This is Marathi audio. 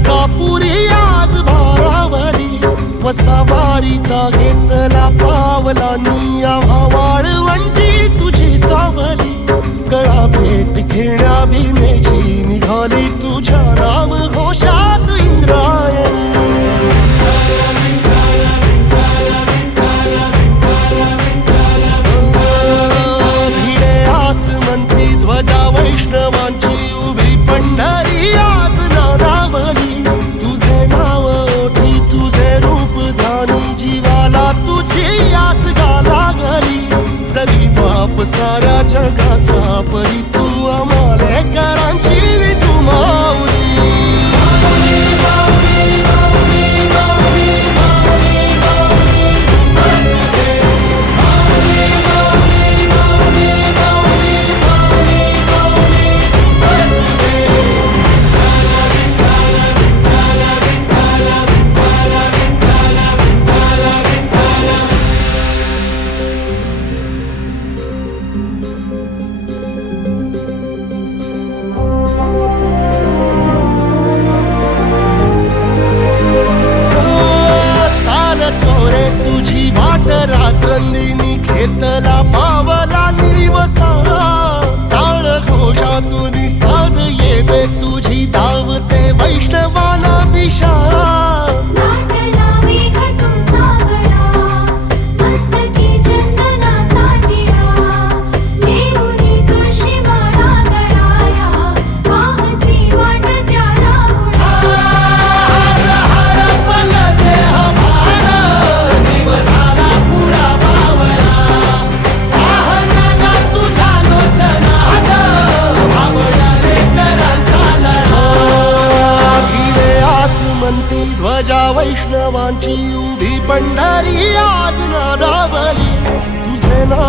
अंकापुरी आज भारावरी वसावारीचा घेतला पावला निया वाळवंटी तुझी सावली गळा भेट घेण्या भीमेची निघाली तुझ्या राम घोषात इंद्रायणी भिडे आसमंती ध्वजा वैष्णवांची उभी पंढरी आज नादावली तुझे नाव ओठी तुझे रूप ध्यानी जीवाला तुझी आस गाला गली जरी बाप साऱ्या जगाचा परी तू आमालेकरांची विठू माऊली तुझी वाट रात्रंदिनी घेतला पावला निवसा टाळ घोषातून साध येते तुझी धावते वैष्णवाला दिशा ध्वजा वैष्णवांची उभी पंढरी आज नादावली तुझे नाव